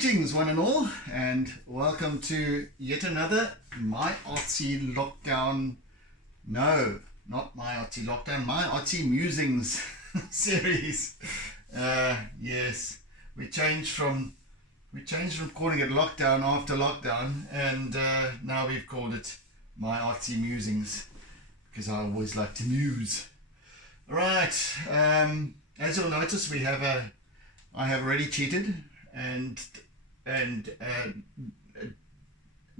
Greetings one and all, and welcome to yet another My Artsy Lockdown, no, not My Artsy Lockdown, My Artsy Musings series. Yes, we changed from calling it lockdown after lockdown, and now we've called it My Artsy Musings, because I always like to muse. Alright, as you'll notice, I have already cheated and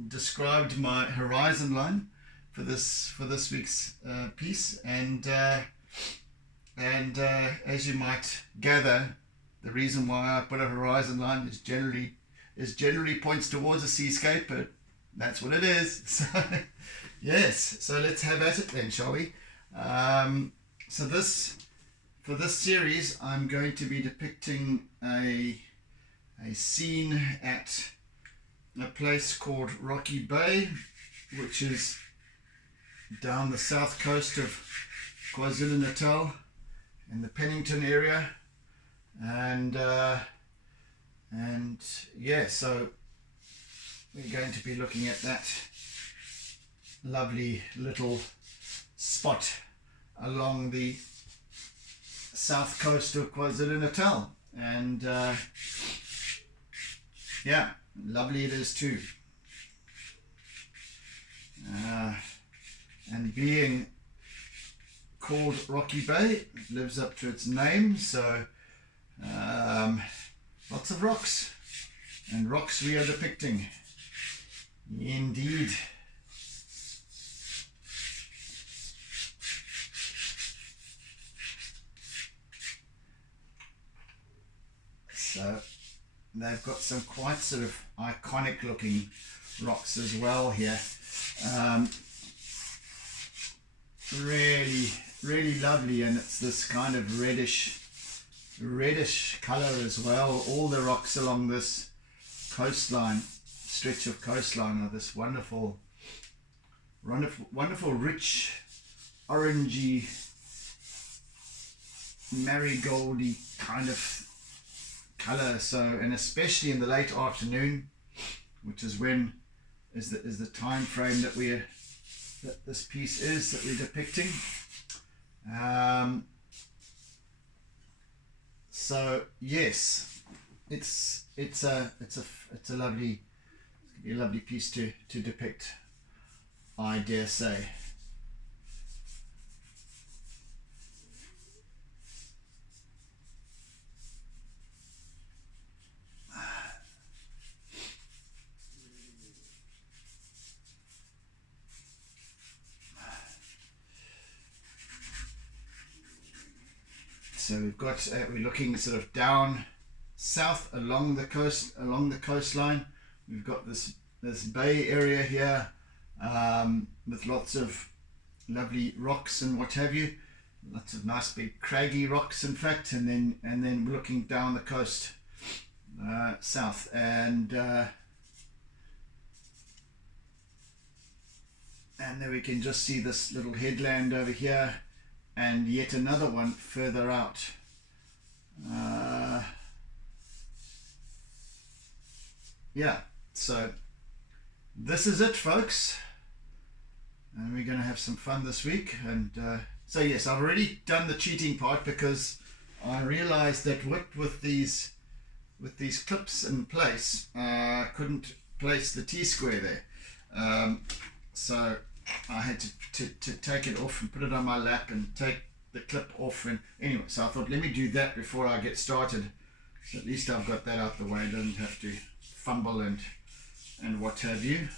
described my horizon line for this week's piece, and as you might gather, the reason why I put a horizon line is generally points towards a seascape, but that's what it is. So yes, so let's have at it then, shall we? For this series, I'm going to be depicting a scene at a place called Rocky Bay, which is down the south coast of KwaZulu-Natal in the Pennington area, and yeah, so we're going to be looking at that lovely little spot along the south coast of KwaZulu-Natal, and yeah, lovely it is too. And being called Rocky Bay, it lives up to its name, so lots of rocks, and rocks we are depicting, indeed. So they've got some quite sort of iconic looking rocks as well here. Really lovely, and it's this kind of reddish color as well. All the rocks along this stretch of coastline are this wonderful rich orangey marigoldy kind of color. So, and especially in the late afternoon, which is the time frame that this piece is that we're depicting. So yes, it's a lovely piece to depict, I dare say. So we're looking sort of down south along the coastline. We've got this bay area here, with lots of lovely rocks and what have you, lots of nice big craggy rocks, in fact, and then we're looking down the coast south, and then we can just see this little headland over here, and yet another one further out. Yeah, so this is it, folks, and we're going to have some fun this week. And so yes, I've already done the cheating part, because I realized that with these clips in place, I couldn't place the T-square there, so I had to take it off and put it on my lap and take the clip off, and anyway, so I thought, let me do that before I get started, so at least I've got that out the way. I don't have to fumble and what have you.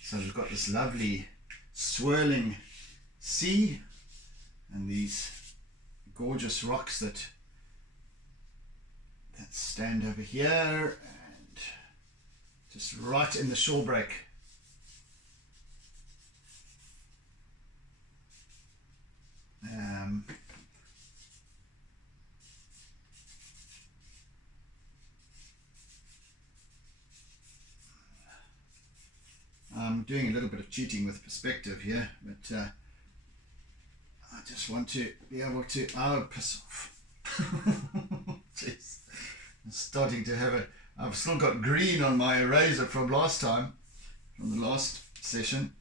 So we've got this lovely swirling sea and these gorgeous rocks that stand over here, and just right in the shore break. doing a little bit of cheating with perspective here, but I just want to be able to, oh, piss off. Jeez. I'm starting to have I've still got green on my eraser from last time, from the last session.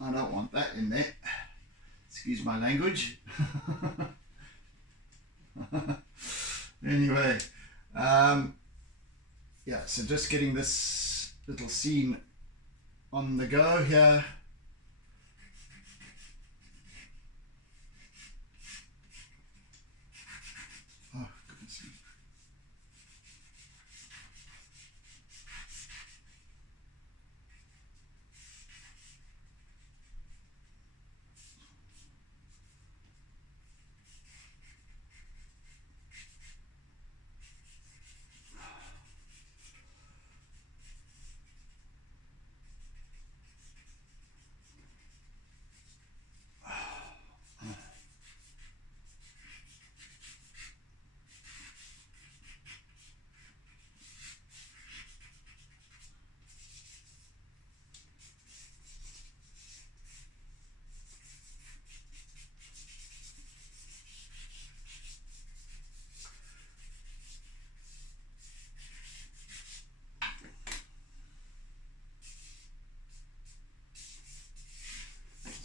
I don't want that in there. Excuse my language. Anyway, yeah, so just getting this little scene on the go here. Oh, goodness me.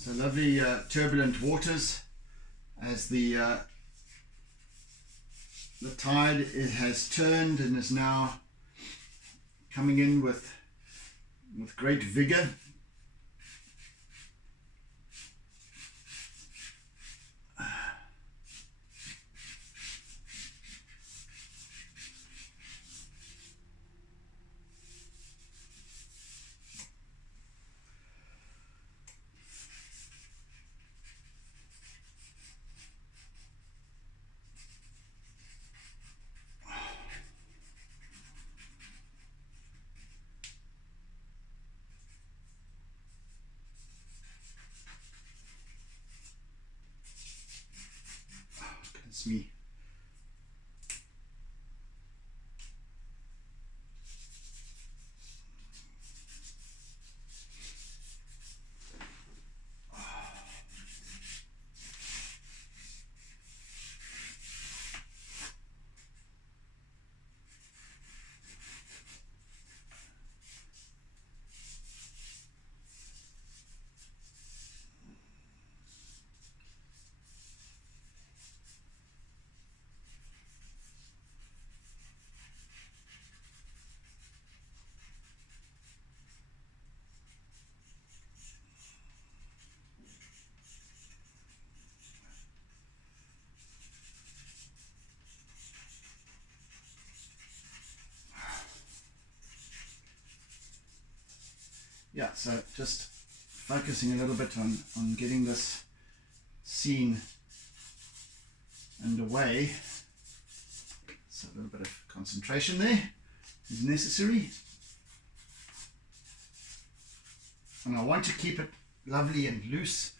So lovely turbulent waters as the tide has turned and is now coming in with great vigor. Goodness me. Yeah, so just focusing a little bit on getting this scene underway. So a little bit of concentration there is necessary. And I want to keep it lovely and loose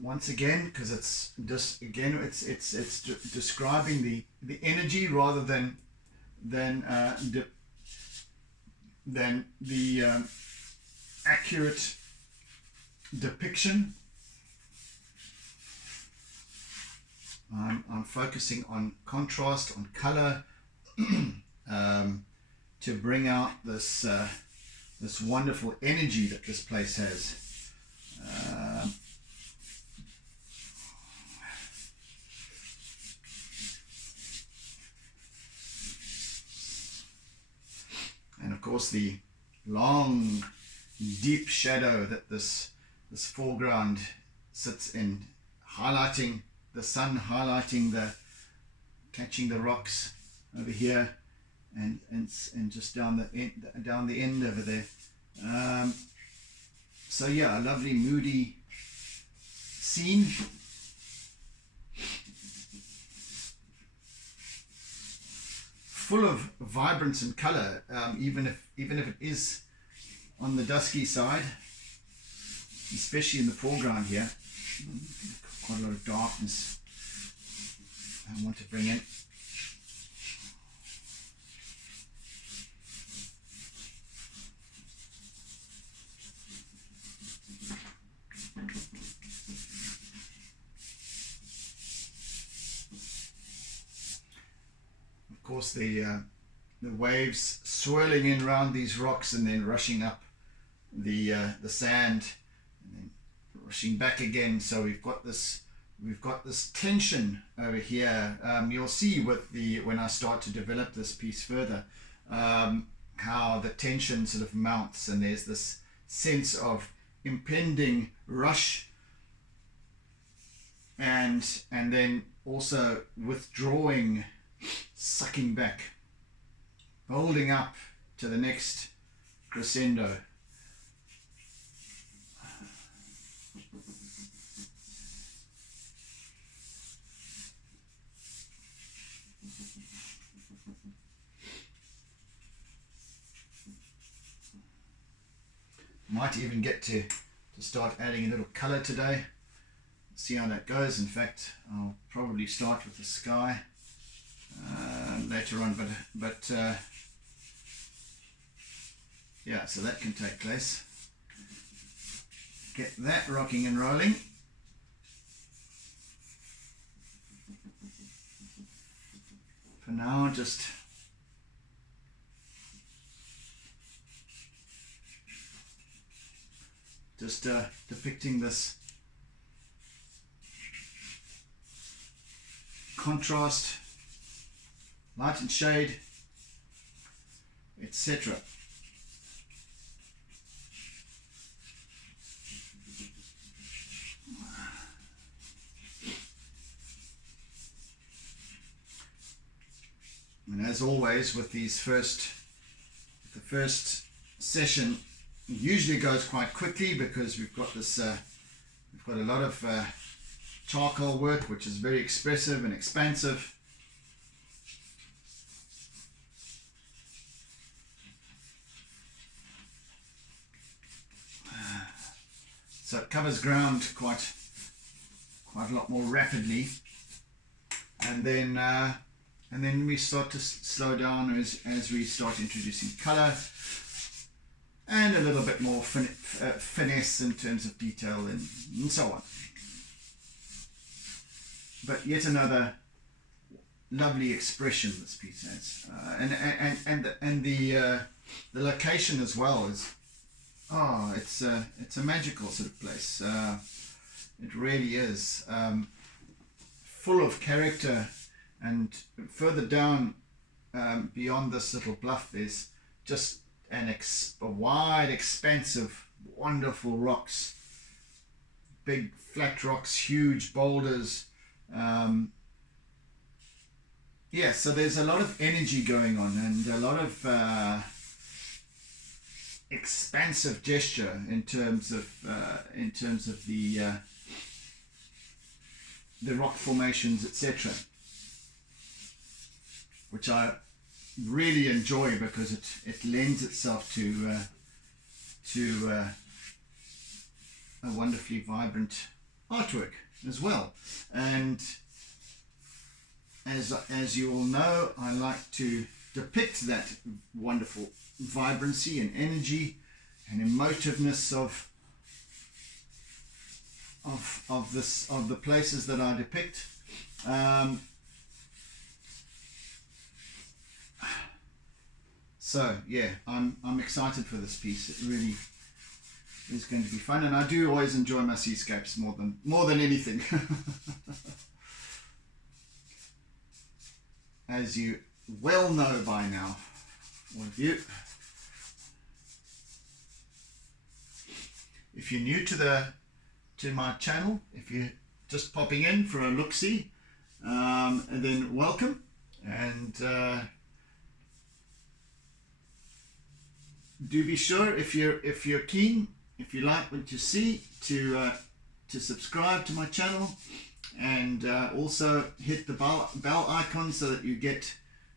once again, because it's just, again, it's describing the energy rather than the accurate depiction. I'm focusing on contrast, on color, to bring out this this wonderful energy that this place has. And of course the long deep shadow that this foreground sits in, highlighting the sun, highlighting catching the rocks over here, and just down the end over there. So yeah, a lovely moody scene. Full of vibrance and color, even if it is on the dusky side, especially in the foreground here. Quite a lot of darkness I want to bring in. course the waves swirling in around these rocks and then rushing up the sand and then rushing back again. So we've got this tension over here. You'll see with when I start to develop this piece further, how the tension sort of mounts, and there's this sense of impending rush and then also withdrawing, sucking back, holding up to the next crescendo. Might even get to start adding a little color today. See how that goes. In fact, I'll probably start with the sky later on, but yeah, so that can take place. Get that rocking and rolling. For now, just depicting this contrast, light and shade, etc. And as always with the first session, it usually goes quite quickly because we've got this we've got a lot of charcoal work, which is very expressive and expansive. So it covers ground quite a lot more rapidly, and then we start to slow down as we start introducing color and a little bit more finesse in terms of detail and so on. But yet another lovely expression this piece has, and the location as well is, it's a magical sort of place. It really is, full of character, and further down beyond this little bluff, there's just a wide expanse of wonderful rocks, big flat rocks, huge boulders. Yeah, so there's a lot of energy going on and a lot of expansive gesture in terms of the rock formations, etc., which I really enjoy because it lends itself to a wonderfully vibrant artwork as well. And as you all know, I like to depict that wonderful vibrancy and energy and emotiveness of the places that I depict. So yeah, I'm excited for this piece. It really is going to be fun, and I do always enjoy my seascapes more than anything. As you well know by now, all of you. If you're new to my channel, if you're just popping in for a look-see, and then welcome, and do be sure, if you're keen, if you like what you see, to subscribe to my channel, and also hit the bell icon so that you get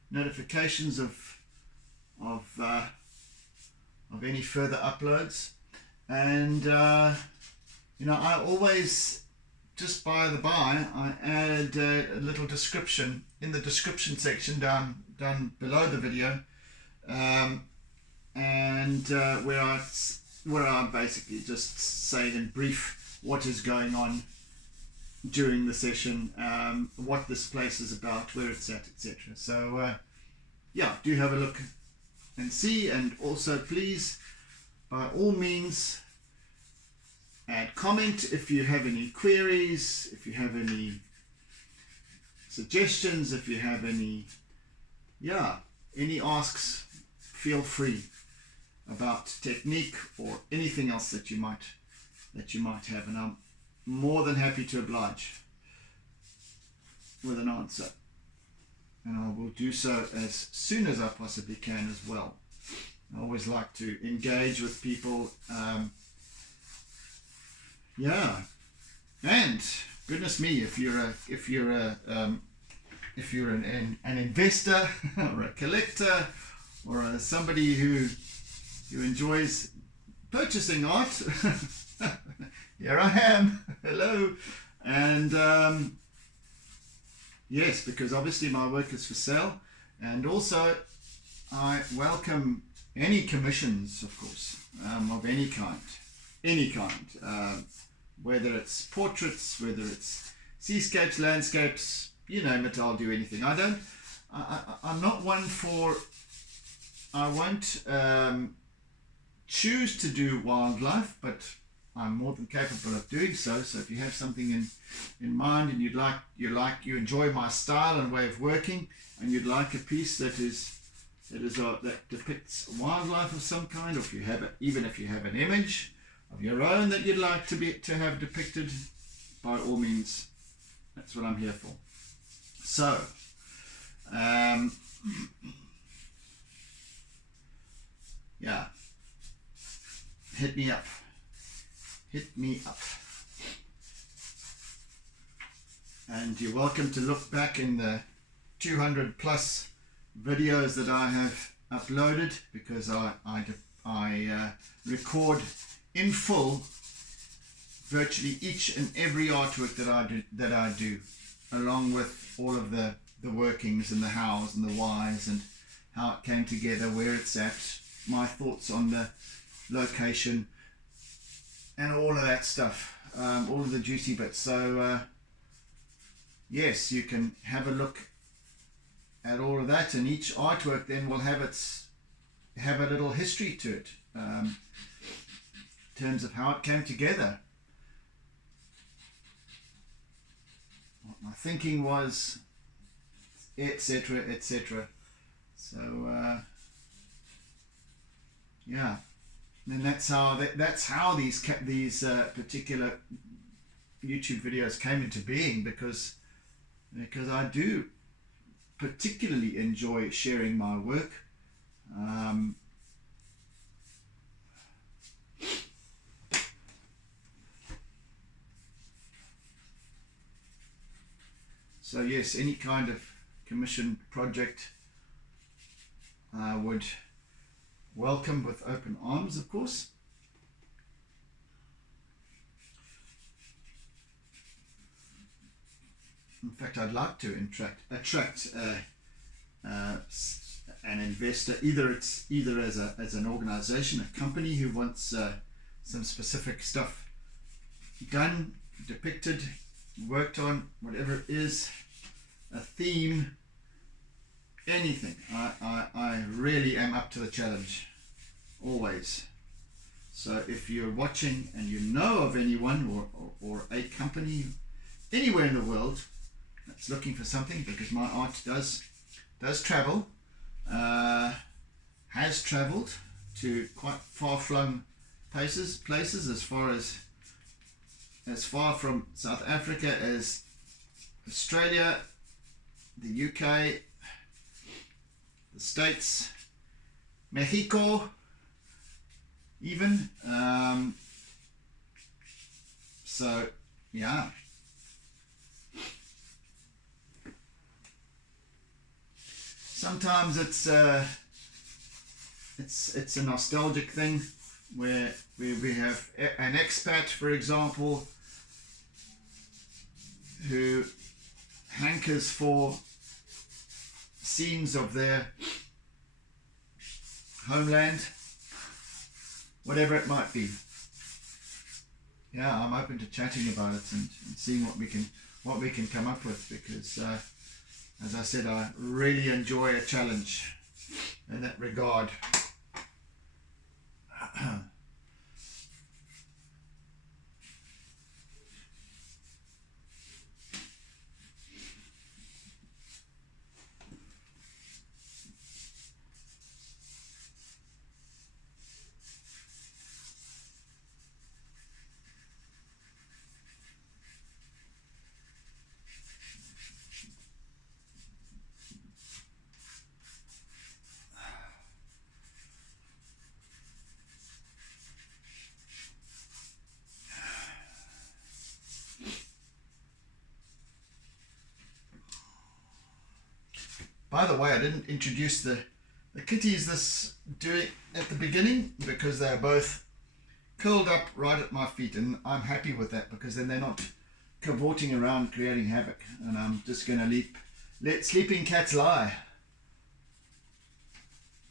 notifications of any further uploads. And you know, I always, just by the by, I add a little description in the description section down below the video, and where I basically just say in brief what is going on during the session, what this place is about, where it's at, etc. So yeah, do have a look and see. And also please, by all means, add comment if you have any queries, if you have any suggestions, if you have any asks. Feel free about technique or anything else that you might have, and I'm more than happy to oblige with an answer, and I will do so as soon as I possibly can as well. I always like to engage with people. And goodness me, if you're an investor or a collector or somebody who enjoys purchasing art, here I am. Hello. And yes, because obviously my work is for sale, and also I welcome any commissions, of course, of any kind, whether it's portraits, whether it's seascapes, landscapes, you name it, I'll do anything. I'm not one for, I won't choose to do wildlife, but I'm more than capable of doing so. So if you have something in mind and you enjoy my style and way of working, and you'd like a piece that depicts wildlife of some kind, or if you have even if you have an image of your own that you'd like to have depicted, by all means, that's what I'm here for. So yeah, hit me up. And you're welcome to look back in the 200 plus videos that I have uploaded, because I record in full virtually each and every artwork that I do, along with all of the workings and the hows and the whys and how it came together, where it's at, my thoughts on the location, and all of that stuff, all of the juicy bits. So yes, you can have a look at all of that, and each artwork then will have a little history to it, in terms of how it came together, what my thinking was, etc., etc. So yeah, and that's how these particular YouTube videos came into being, because I do particularly enjoy sharing my work. So yes, any kind of commission project I would welcome with open arms, of course. In fact, I'd like to attract an investor, either as an organization, a company who wants some specific stuff done, depicted, worked on, whatever it is, a theme, anything. I really am up to the challenge, always. So if you're watching and you know of anyone or a company anywhere in the world that's looking for something, because my art does travel, has traveled to quite far-flung places as far from South Africa as Australia, the UK, the States, Mexico, even. So yeah. Sometimes it's a nostalgic thing where we have an expat, for example, who hankers for scenes of their homeland, whatever it might be. Yeah, I'm open to chatting about it and seeing what we can come up with, because as I said, I really enjoy a challenge. in that regard. By the way, I didn't introduce the kitties at the beginning because they're both curled up right at my feet, and I'm happy with that because then they're not cavorting around creating havoc. And I'm just going to let sleeping cats lie,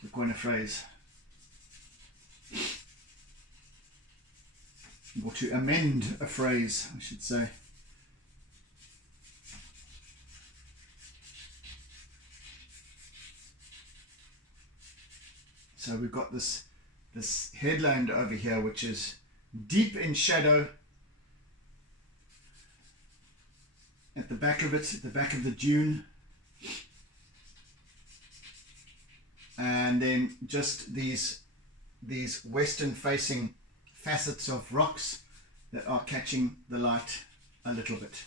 to coin a phrase, or to amend a phrase, I should say. So we've got this headland over here, which is deep in shadow at the back of it, at the back of the dune. And then just these western facing facets of rocks that are catching the light a little bit.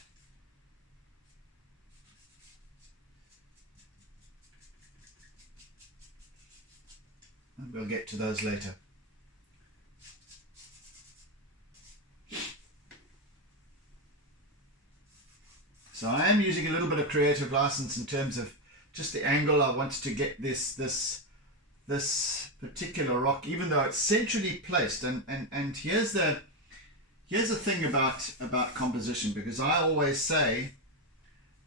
And we'll get to those later. So I am using a little bit of creative license in terms of just the angle. I wanted to get this particular rock, even though it's centrally placed. And here's the thing about composition, because I always say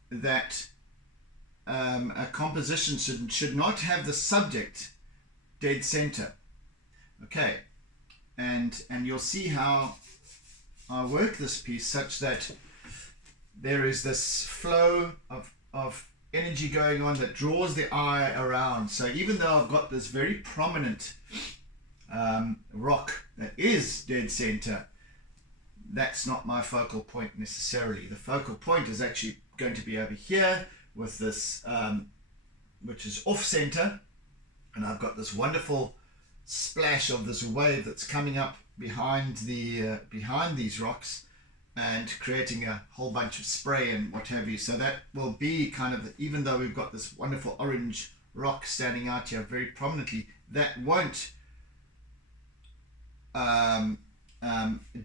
that a composition should not have the subject dead center. Okay, and you'll see how I work this piece such that there is this flow of energy going on that draws the eye around. So even though I've got this very prominent rock that is dead center, that's not my focal point necessarily. The focal point is actually going to be over here with this, which is off center. And I've got this wonderful splash of this wave that's coming up behind these rocks and creating a whole bunch of spray and what have you. So that will be kind of, even though we've got this wonderful orange rock standing out here very prominently, that won't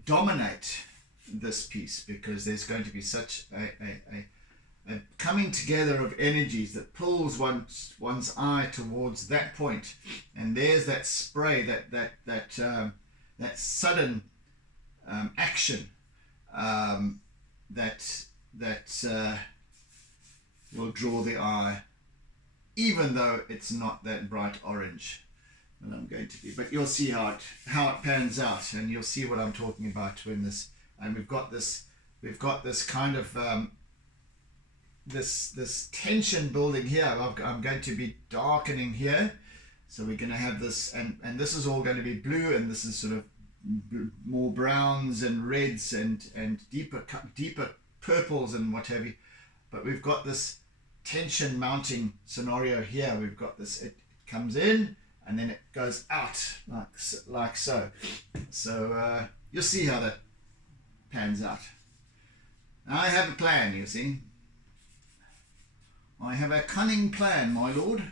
dominate this piece, because there's going to be such a coming together of energies that pulls one's eye towards that point. And there's that spray, that sudden action that will draw the eye, even though it's not that bright orange that I'm going to be. But you'll see how it pans out, and you'll see what I'm talking about when this. And we've got this kind of this tension building here. I'm going to be darkening here, so we're going to have this, and this is all going to be blue, and this is sort of more browns and reds and deeper purples and what have you. But we've got this tension mounting scenario here. We've got this, it comes in and then it goes out like so. So you'll see how that pans out. I have a plan, you see. I have a cunning plan, my lord.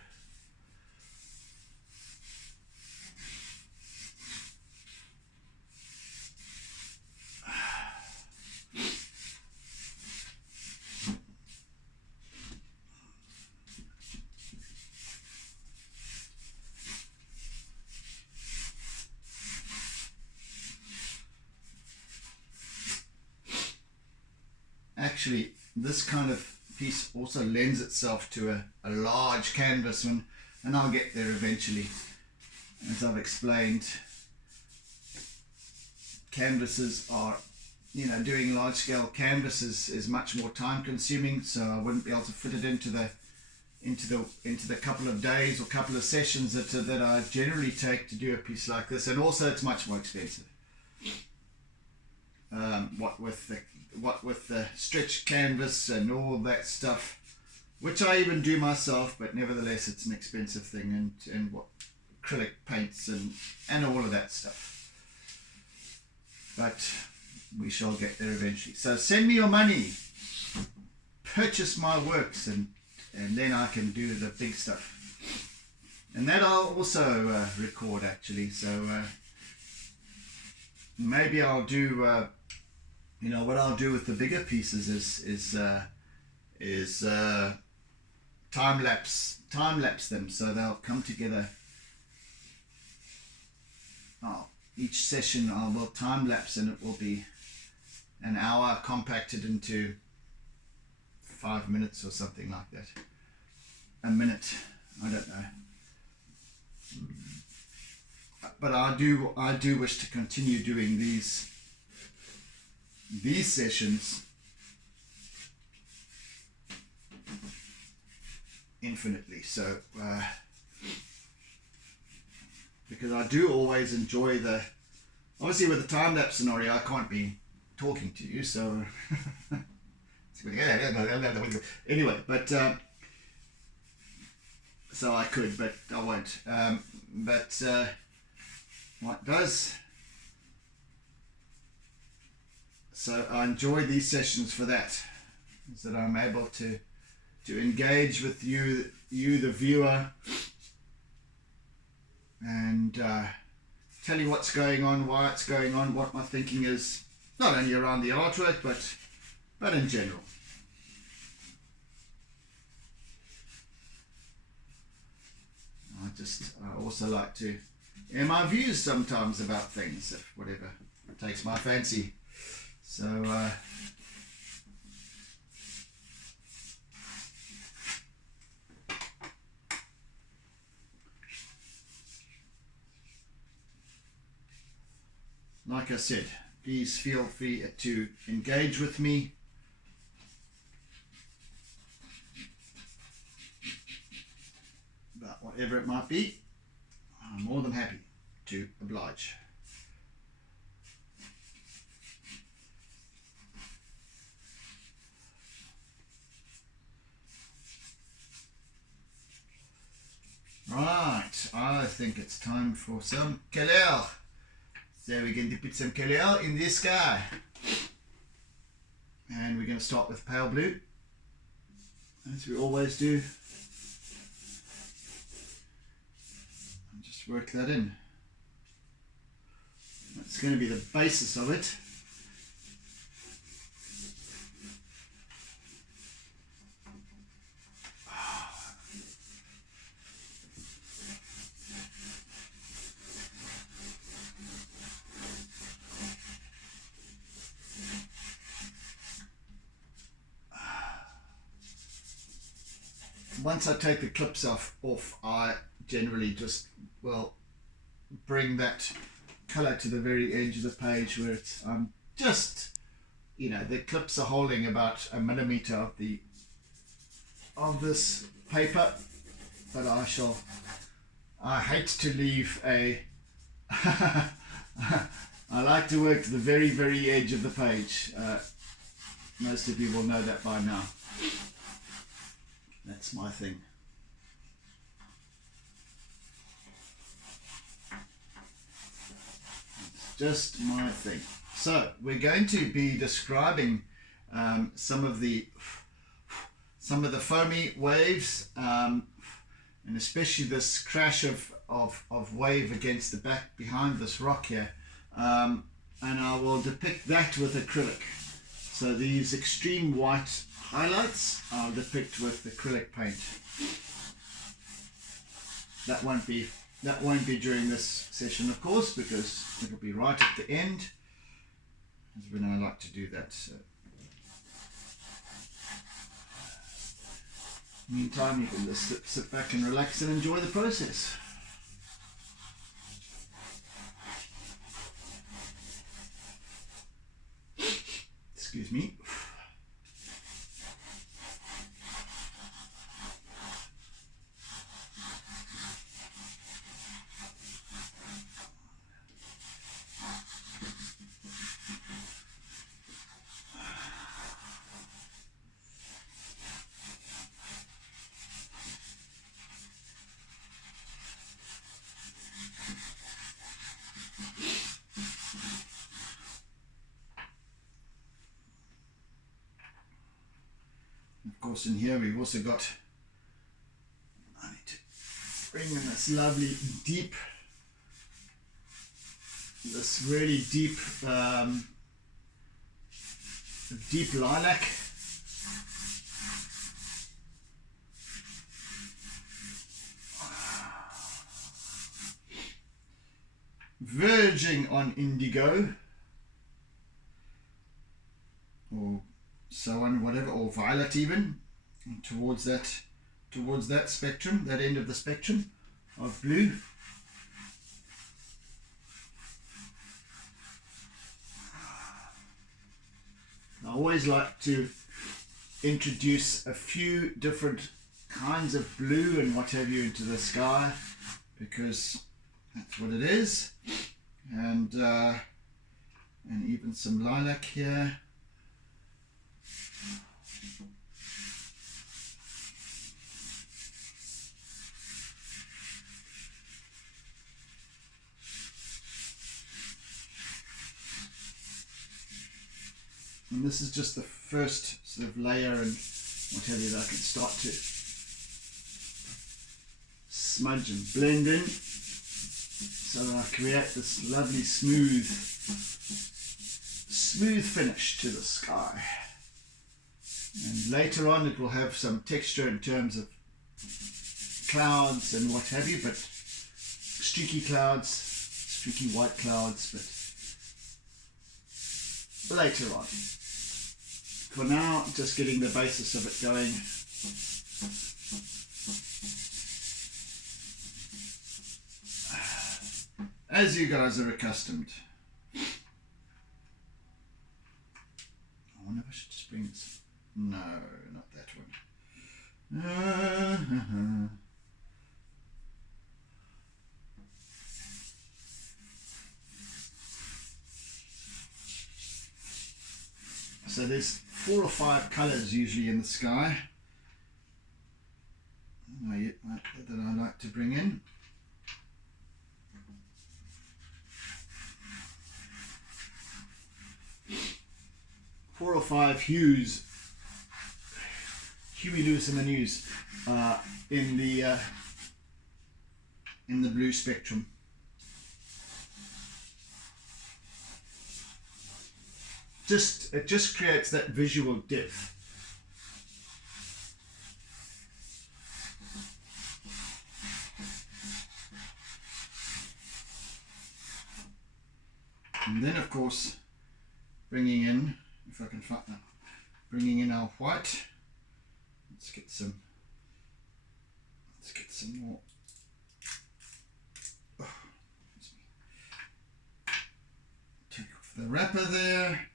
Actually, this kind of piece also lends itself to a large canvas, and I'll get there eventually. As I've explained, canvases are, doing large scale canvases is much more time consuming, so I wouldn't be able to fit it into into the couple of days or couple of sessions that I generally take to do a piece like this. And also it's much more expensive. What with the stretched canvas and all that stuff, which I even do myself, but nevertheless it's an expensive thing, and what acrylic paints and all of that stuff. But we shall get there eventually. So send me your money, purchase my works, and then I can do the big stuff. And that I'll also record actually. So maybe I'll do, you know, what I'll do with the bigger pieces is time lapse them, so they'll come together. Each session I will time lapse, and it will be an hour compacted into 5 minutes or something like that. A minute, I don't know. But I do wish to continue doing these sessions infinitely. So because I do always enjoy obviously with the time-lapse scenario I can't be talking to you, so anyway, but so I could, but I won't. But what does, so I enjoy these sessions for that, is that I'm able to engage with you the viewer, and tell you what's going on, why it's going on, what my thinking is, not only around the artwork, but in general. I also like to air my views sometimes about things, if whatever takes my fancy. So like I said, please feel free to engage with me. But whatever it might be, I'm more than happy to oblige. Right, I think it's time for some color. So we're going to put some color in this guy. And we're going to start with pale blue, as we always do. And just work that in. That's going to be the basis of it. Once I take the clips off, I generally just, well, bring that color to the very edge of the page where it's just, you know, the clips are holding about 1 millimeter of this paper, but I hate to leave a I like to work to the very, very edge of the page. Most of you will know that by now. That's my thing. It's just my thing. So we're going to be describing some of the foamy waves, and especially this crash of wave against the back behind this rock here, and I will depict that with acrylic. So these extreme white highlights I'll depict with acrylic paint. That won't be during this session, of course, because it'll be right at the end, as when I like to do that. So meantime, you can just sit back and relax and enjoy the process. Excuse me. course, in here we've also got, I need to bring in this lovely deep, this really deep, deep lilac. Verging on indigo, or so on, whatever, or violet even, towards that spectrum, that end of the spectrum of blue. I always like to introduce a few different kinds of blue and what have you into the sky, because that's what it is. And even some lilac here. And this is just the first sort of layer and what have you that I can start to smudge and blend in, so that I create this lovely smooth finish to the sky. And later on it will have some texture in terms of clouds and what have you, but streaky clouds, streaky white clouds, but later on. For now, just getting the basis of it going. As you guys are accustomed. I wonder if I should just bring this. No, not that one. So there's 4 or 5 colours usually in the sky that I like to bring in. Four or five hues, Huey Lewis and the News, in the blue spectrum. It just creates that visual depth. And then of course bringing in, if I can find that, bringing in our white. Let's get some more. Oh, take off the wrapper there.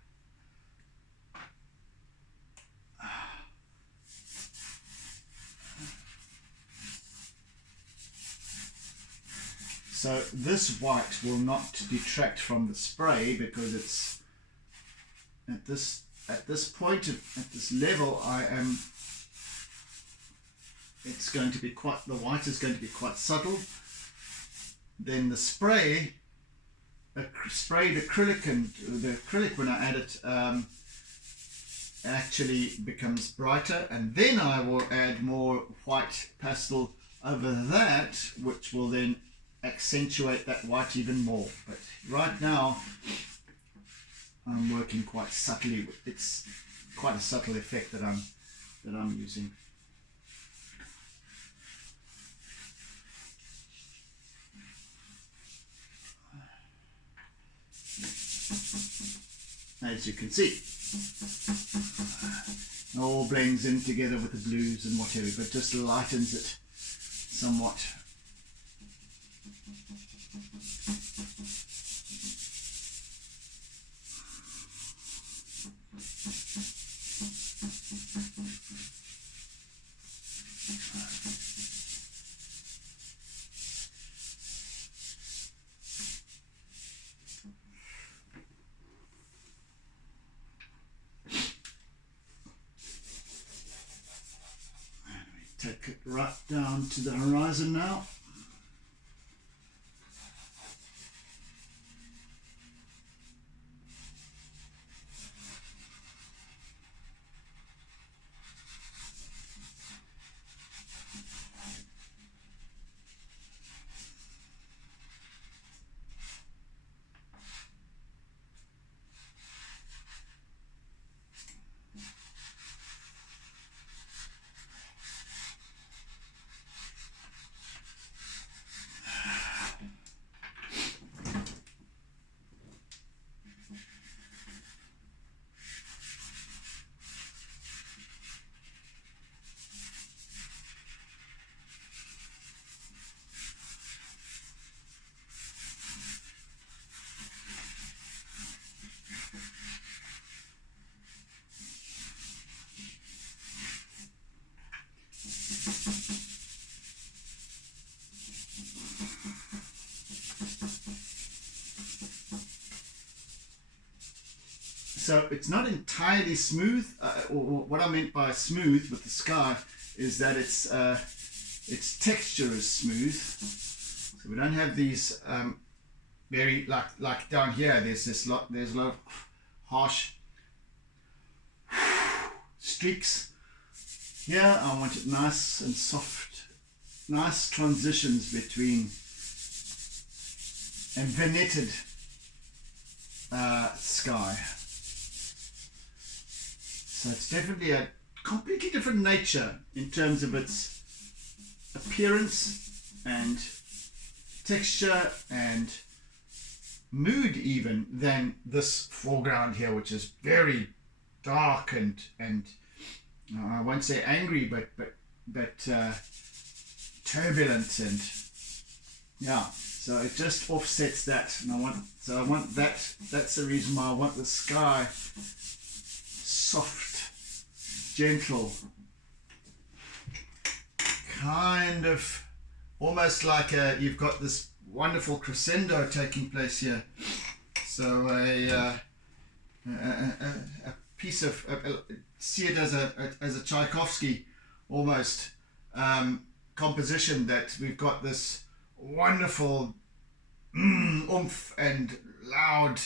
So this white will not detract from the spray, because it's at this point, at this level, it's going to be the white is going to be quite subtle. Then the sprayed acrylic, and the acrylic, when I add it, actually becomes brighter, and then I will add more white pastel over that, which will then accentuate that white even more. But right now I'm working quite subtly. It's quite a subtle effect that I'm using. As you can see, it all blends in together with the blues and whatever, but just lightens it somewhat. Take it right down to the horizon now. so it's not entirely smooth. Or what I meant by smooth with the sky is that its texture is smooth. So we don't have these very like down here. There's a lot of harsh streaks. Here I want it nice and soft, nice transitions between and vignetted sky. So it's definitely a completely different nature in terms of its appearance and texture and mood even than this foreground here, which is very dark and I won't say angry, but turbulent, and yeah. So it just offsets that, and I want that. That's the reason why I want the sky soft, gentle, kind of almost like you've got this wonderful crescendo taking place here. So a piece of see it as a Tchaikovsky almost composition, that we've got this wonderful oomph and loud,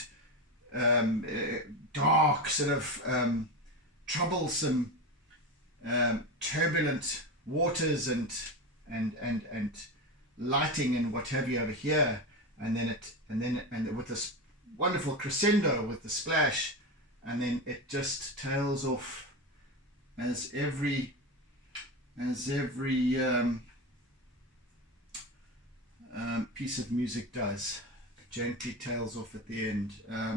dark, sort of troublesome, turbulent waters and lighting and what have you over here, and then with this wonderful crescendo with the splash, and then it just tails off as every piece of music does. Gently tails off at the end.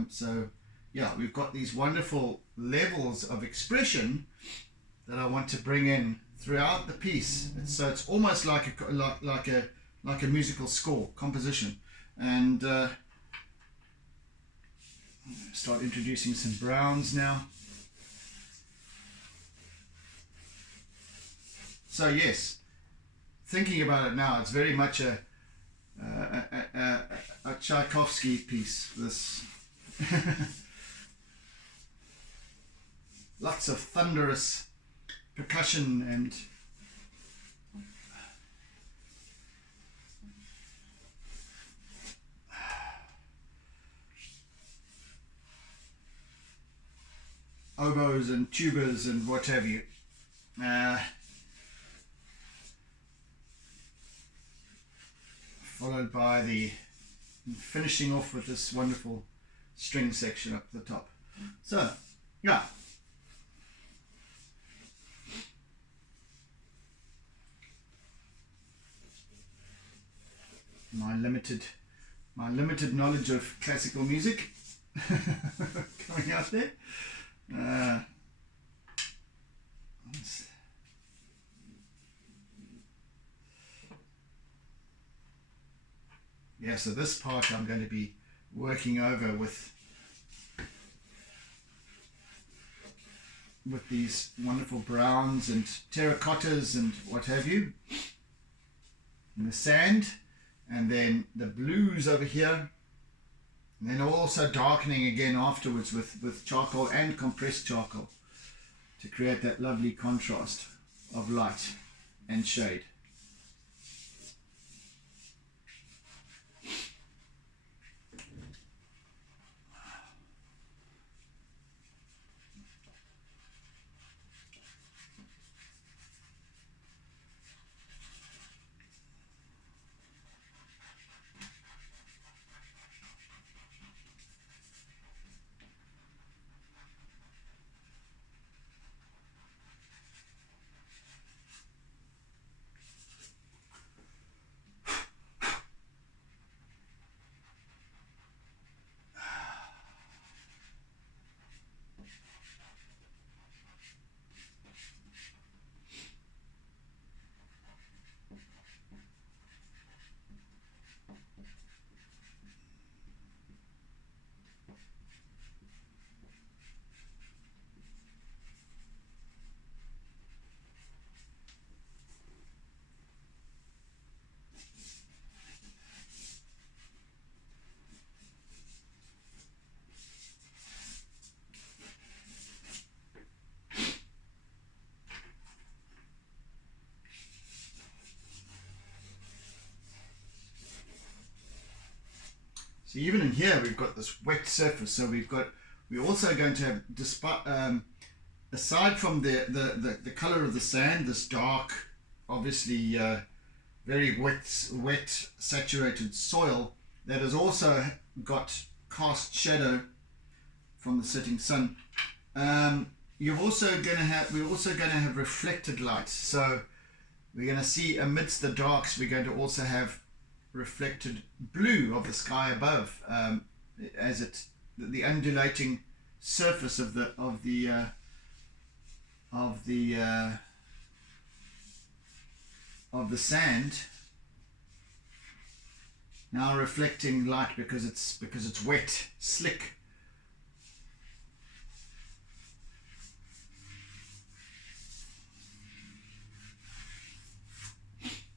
So yeah, we've got these wonderful levels of expression that I want to bring in throughout the piece. So it's almost like a musical score composition. And start introducing some browns now. So yes, thinking about it now, it's very much a Tchaikovsky piece. This lots of thunderous percussion and oboes and tubas and what have you. Followed by the finishing off with this wonderful string section up the top. So yeah, my limited knowledge of classical music coming out there. Yeah, so this part I'm going to be working over with these wonderful browns and terracottas and what have you, and the sand, and then the blues over here, and then also darkening again afterwards with charcoal and compressed charcoal to create that lovely contrast of light and shade. So even in here we've got this wet surface. So we're also going to have, despite aside from the color of the sand, this dark, obviously very wet saturated soil that has also got cast shadow from the setting sun. We're also going to have reflected light. So we're going to see amidst the darks, we're going to also have reflected blue of the sky above, as the undulating surface of the sand now reflecting light because it's wet, slick.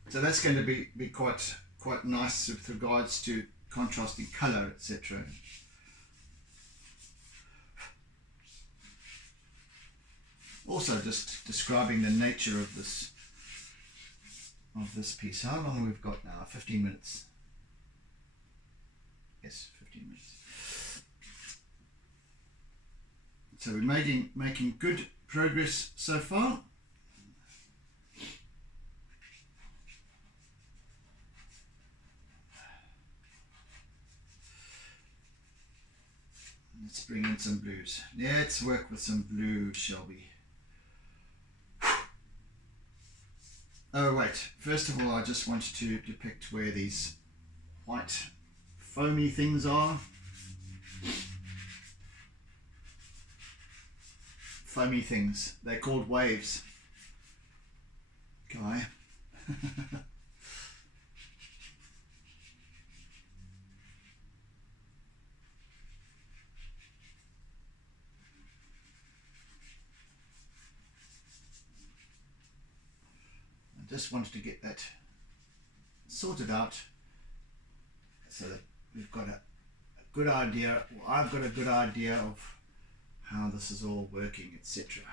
So that's going to be quite nice with regards to contrasting color, etc. Also just describing the nature of this piece. How long we've got now? 15 minutes. Yes, 15 minutes. So we're making good progress so far. Let's bring in some blues. Let's work with some blue, shall we? Oh wait, first of all I just wanted to depict where these white foamy things are. Foamy things, they're called waves. Guy. Just wanted to get that sorted out so that we've got a good idea, or I've got a good idea of how this is all working, etc.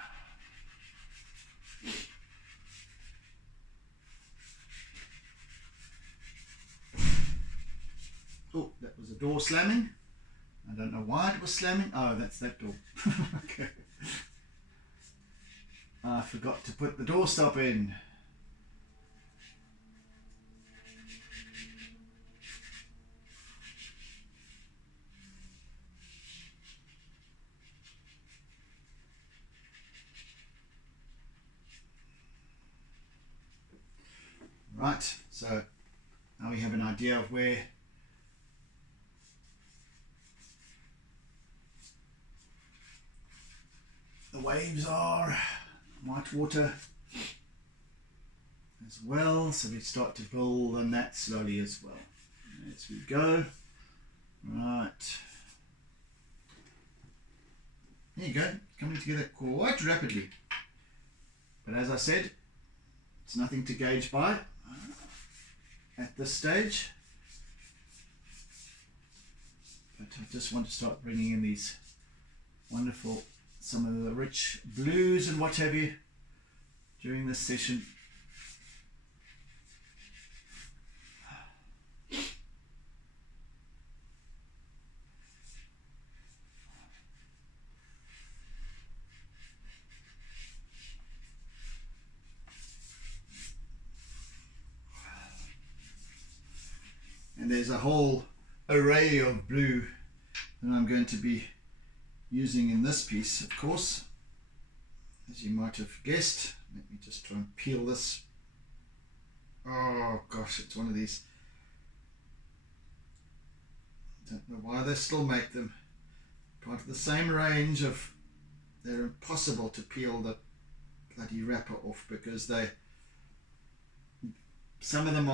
Oh, that was a door slamming. I don't know why it was slamming. Oh, that's that door. Okay. I forgot to put the doorstop in. Right, so now we have an idea of where the waves are, white water as well, so we start to build on that slowly as well as we go. Right, there you go, coming together quite rapidly, but as I said, it's nothing to gauge by at this stage, but I just want to start bringing in these wonderful, some of the rich blues and what have you during this session. And there's a whole array of blue that I'm going to be using in this piece, of course, as you might have guessed. Let me just try and peel this. Oh gosh, it's one of these. I don't know why they still make them. Part of the same range of, they're impossible to peel the bloody wrapper off because some of them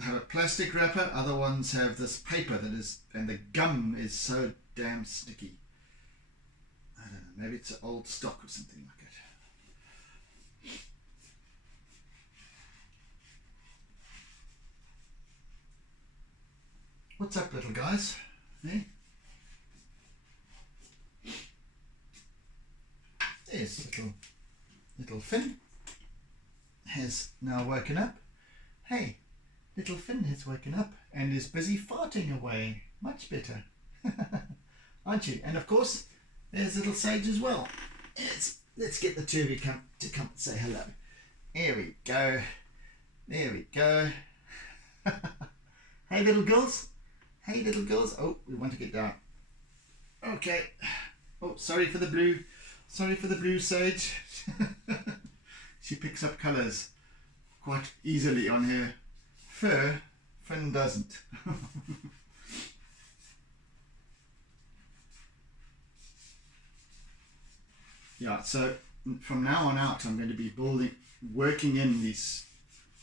have a plastic wrapper, other ones have this paper that is, and the gum is so damn sticky. I don't know, maybe it's an old stock or something like it. What's up, little guys? Hey? There's little Finn has now woken up. Hey, Little Finn has woken up and is busy farting away. Much better. Aren't you? And of course, there's little Sage as well. Let's get the two of you to come and say hello. Here we go. There we go. Hey, little girls. Hey, little girls. Oh, we want to get down. Okay. Oh, sorry for the blue. Sorry for the blue, Sage. She picks up colours quite easily on her fur. Finn doesn't. Yeah, so from now on out, I'm going to be working in these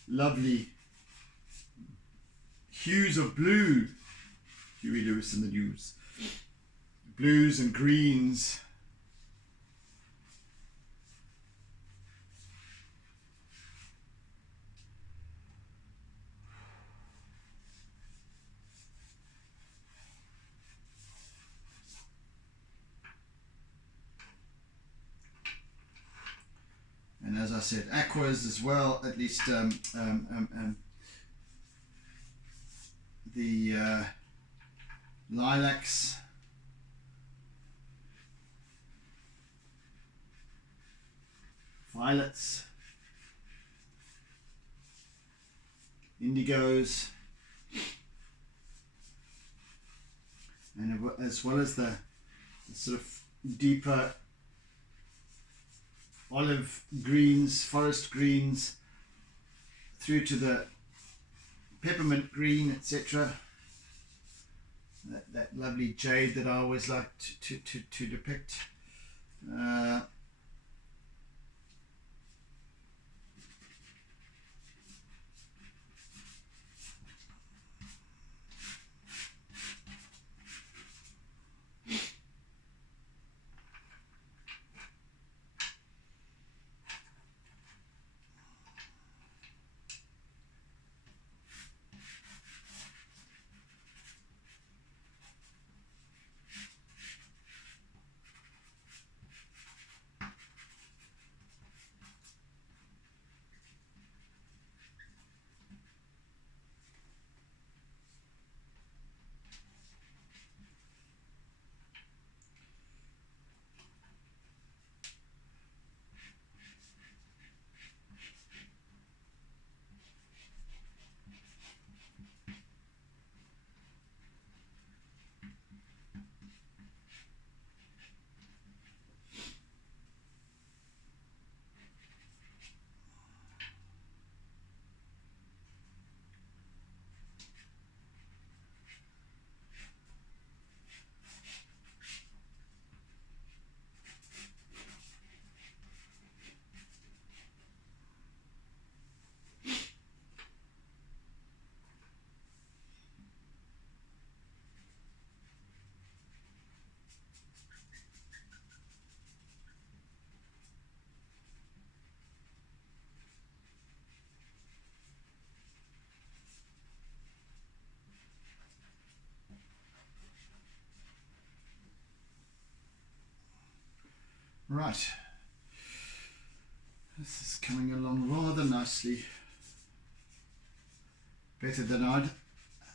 lovely hues of blue. Huey Lewis and the News. Blues and greens. And as I said, aquas as well, at least the lilacs, violets, indigos, and as well as the sort of deeper olive greens, forest greens, through to the peppermint green, etc. That lovely jade that I always like to depict. Right, this is coming along rather nicely, better than I'd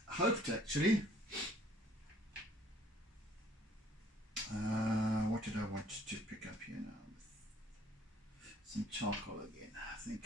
hoped actually. What did I want to pick up here now? Some charcoal again, I think.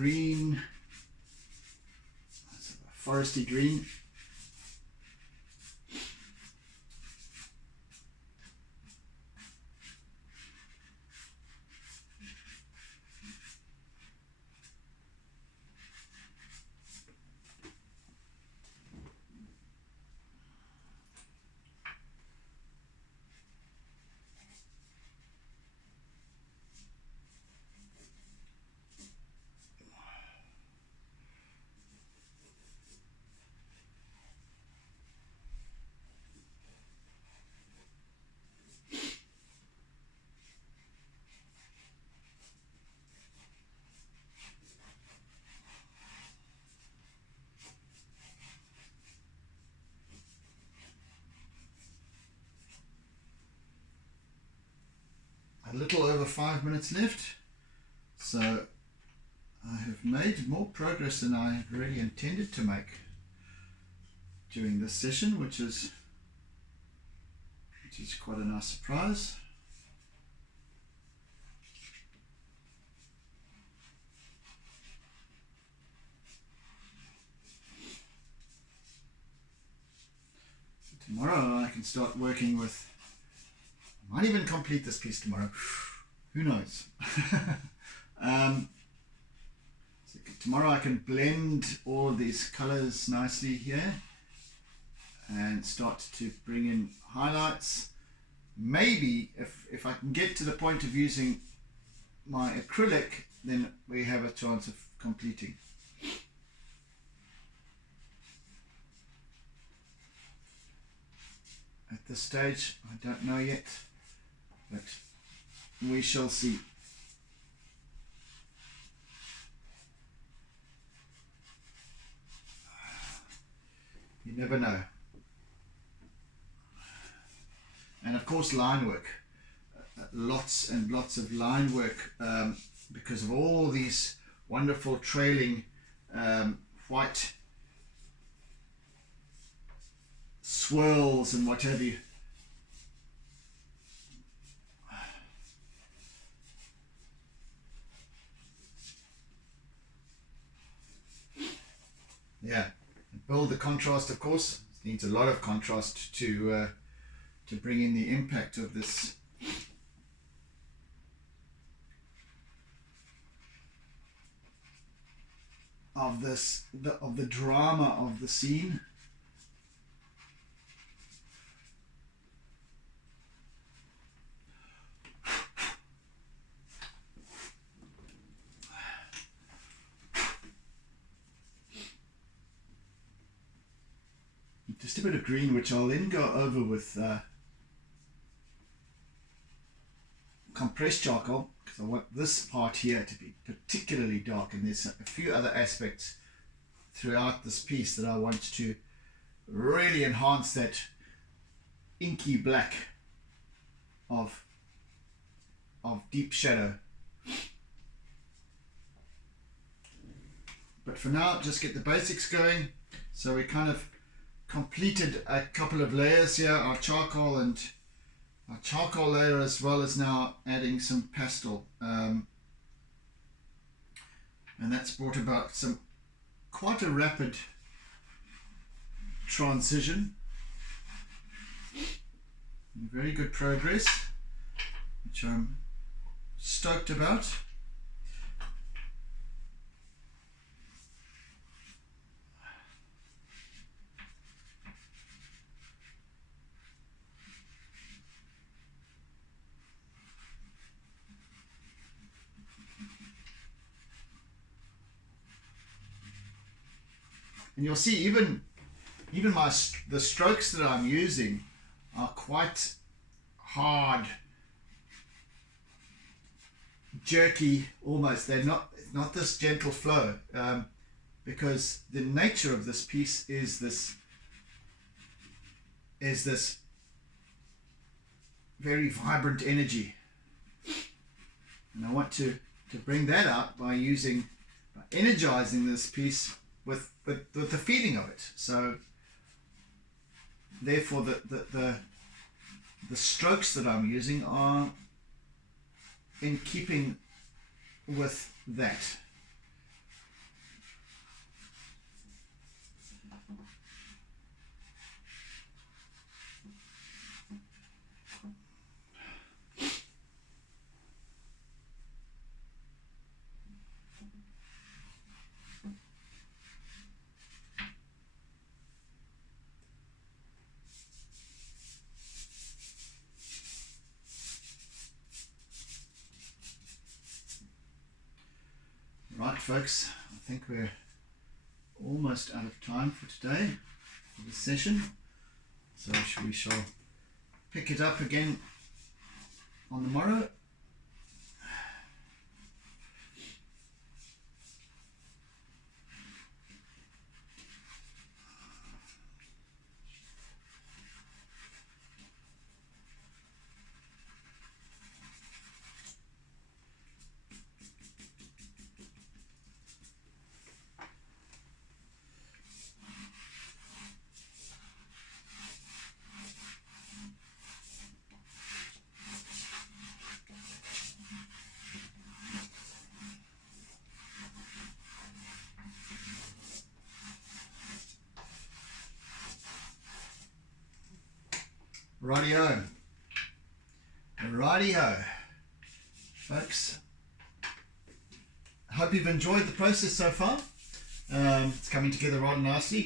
green, foresty green. A little over 5 minutes left, so I have made more progress than I had really intended to make during this session, which is quite a nice surprise. So tomorrow I can start working with, I might even complete this piece tomorrow, who knows. So tomorrow I can blend all these colors nicely here and start to bring in highlights. Maybe if I can get to the point of using my acrylic, then we have a chance of completing. At this stage, I don't know yet, but we shall see. You never know. And of course line work, lots and lots of line work, because of all these wonderful trailing white swirls and what have you. Yeah, build the contrast, of course. It needs a lot of contrast to bring in the impact of this. Of the drama of the scene. Just a bit of green, which I'll then go over with compressed charcoal, because I want this part here to be particularly dark, and there's a few other aspects throughout this piece that I want to really enhance that inky black of deep shadow. But for now, just get the basics going. So we kind of completed a couple of layers here, our charcoal layer, as well as now adding some pastel, and that's brought about quite a rapid transition. Very good progress, which I'm stoked about. And you'll see even the strokes that I'm using are quite hard, jerky almost. They're not this gentle flow, because the nature of this piece is this very vibrant energy, and I want to bring that out by energizing this piece with the feeling of it. So therefore the strokes that I'm using are in keeping with that. folks, I think we're almost out of time for today, for this session. So we shall pick it up again on the morrow. Rightio. Rightio. Folks, I hope you've enjoyed the process so far. It's coming together rather nicely.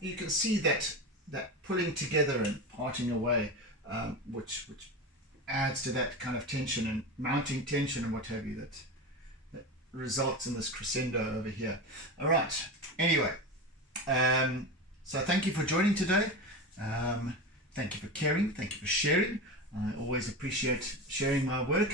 You can see that pulling together and parting away, which adds to that kind of tension and mounting tension and what have you, that results in this crescendo over here. All right. Anyway, so thank you for joining today. Thank you for caring. Thank you for sharing. I always appreciate sharing my work.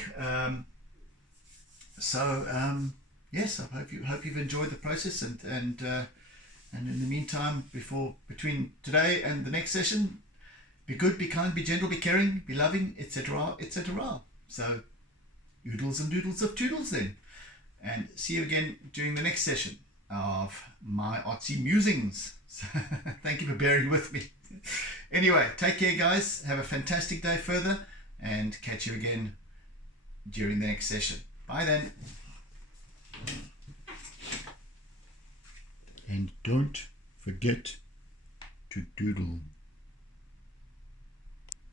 Yes, I hope you've enjoyed the process, and in the meantime, between today and the next session, be good, be kind, be gentle, be caring, be loving, etc., etc. So, oodles and doodles of toodles then, and see you again during the next session of my Artsy Musings. Thank you for bearing with me. Anyway, take care, guys. Have a fantastic day further, and catch you again during the next session. Bye then. And don't forget to doodle.